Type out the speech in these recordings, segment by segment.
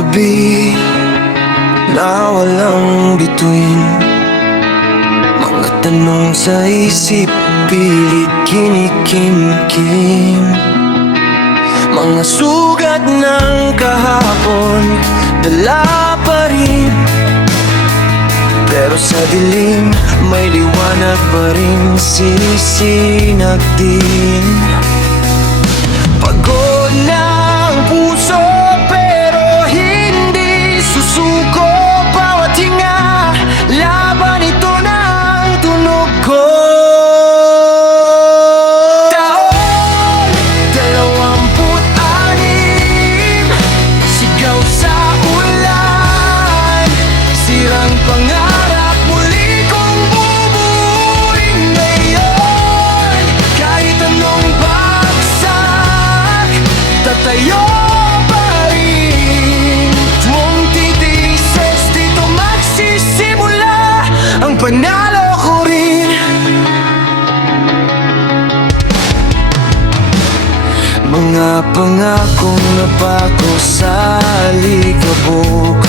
gabi na walang bituin, mga tanong sa isip, pilit kinikimkim. Mga sugat ng kahapon, dala pa rin, pero sa dilim may liwanag pa rin sisinag din. Pagod na ang puso pero hindi susuko, bawat hinga laban, ito na ang tunog ko. Taon 26, sigaw sa ulan, sirang pangarap, muli kong bubuuin ngayon. Kahit anong bagsak, tatayo pa rin. Mong titisis, dito magsisimula ang panalo ko rin. Mga pangakong napako sa alikabok,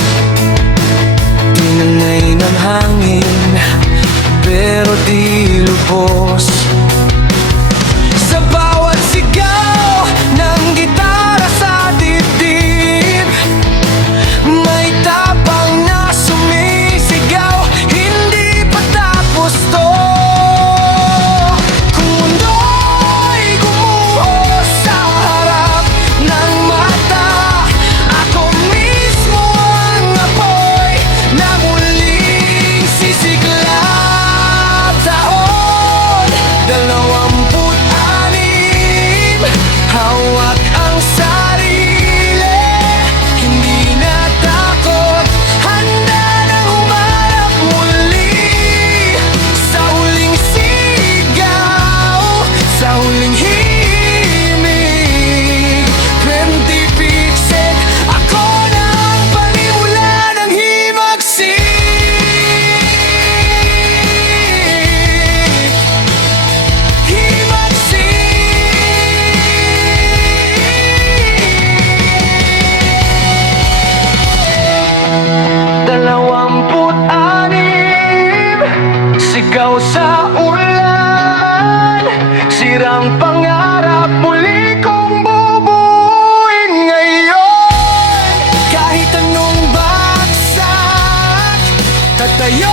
tinanay ng hangin pero di lubos. Sa bawat sigaw ng gitara sa dibdib, may tapang na sumisigaw, hindi pa tapos to. Kung mundo'y gumuho sa harap ng mata, ako mismo ang apoy na muling sisiklab. Taon 26, hawak ang sarili, hindi na takot, handa nang humarap muli. Sa huling sigaw, sa huling himig, 20 pixel, ako na ang panimula ng himagsik. Dalawamput anim, sigaw sa ulan, sirang pangarap, muli kong bubuuin ngayon. Kahit anong bagsak, tatayo